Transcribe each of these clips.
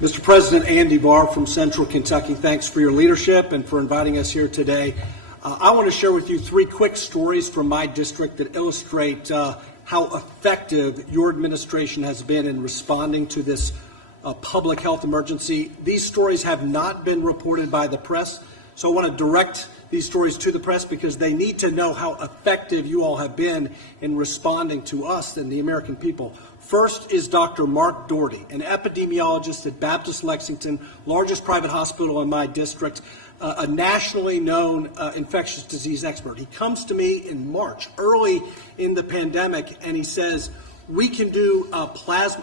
Mr. President, Andy Barr from Central Kentucky, thanks for your leadership and for inviting us here today. I want to share with you three quick stories from my district that illustrate how effective your administration has been in responding to this public health emergency. These stories have not been reported by the press, so I want to direct these stories to the press because they need to know how effective you all have been in responding to us and the American people. First is Dr. Mark Doherty, an epidemiologist at Baptist Lexington, largest private hospital in my district, a nationally known infectious disease expert. He comes to me in March, early in the pandemic, and he says, we can do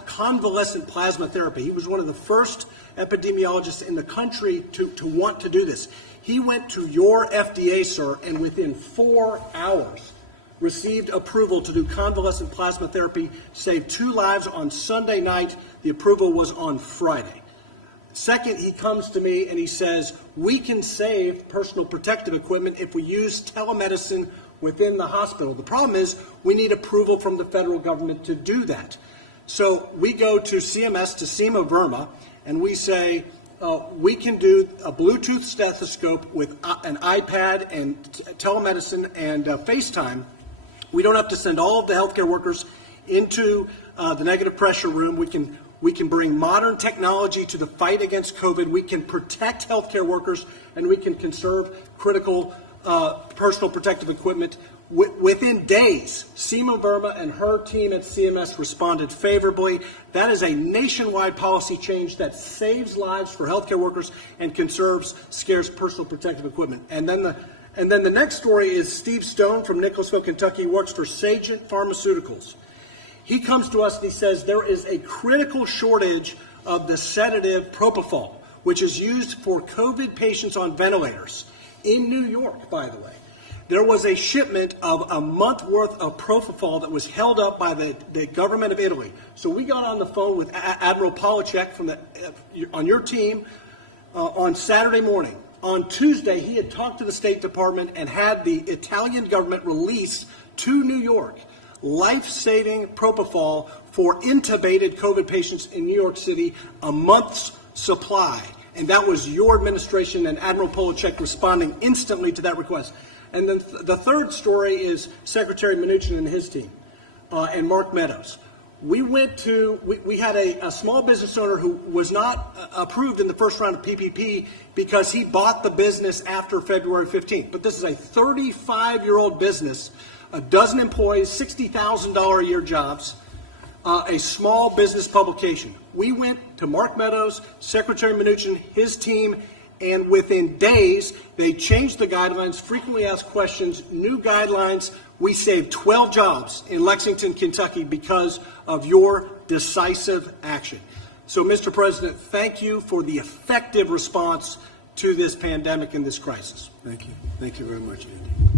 convalescent plasma therapy. He was one of the first epidemiologists in the country to want to do this. He went to your FDA, sir, and within 4 hours received approval to do convalescent plasma therapy, saved 2 lives on Sunday night. The approval was on Friday. Second, he comes to me and he says, we can save personal protective equipment if we use telemedicine within the hospital. The problem is we need approval from the federal government to do that. So we go to CMS, to Seema Verma, and we say, we can do a Bluetooth stethoscope with an iPad and telemedicine and FaceTime. We don't have to send all of the healthcare workers into the negative pressure room. We can bring modern technology to the fight against COVID. We can protect healthcare workers, and we can conserve critical personal protective equipment. Within days, Seema Verma and her team at CMS responded favorably. That is a nationwide policy change that saves lives for healthcare workers and conserves scarce personal protective equipment. And then the next story is Steve Stone from Nicholasville, Kentucky. He works for Sagent Pharmaceuticals. He comes to us and he says there is a critical shortage of the sedative propofol, which is used for COVID patients on ventilators. In New York, by the way, there was a shipment of a month worth of propofol that was held up by the government of Italy. So we got on the phone with Admiral Polacek on your team on Saturday morning. On Tuesday, he had talked to the State Department and had the Italian government release to New York life-saving propofol for intubated COVID patients in New York City, a month's supply. And that was your administration and Admiral Polacek responding instantly to that request. And then the third story is Secretary Mnuchin and his team and Mark Meadows. We had a small business owner who was not approved in the first round of PPP because he bought the business after February 15th. But this is a 35-year-old business, a dozen employees, $60,000 a year jobs, a small business publication. We went to Mark Meadows, Secretary Mnuchin, his team, and within days, they changed the guidelines, frequently asked questions, new guidelines. We saved 12 jobs in Lexington, Kentucky because of your decisive action. So, Mr. President, thank you for the effective response to this pandemic and this crisis. Thank you. Thank you very much, Andy.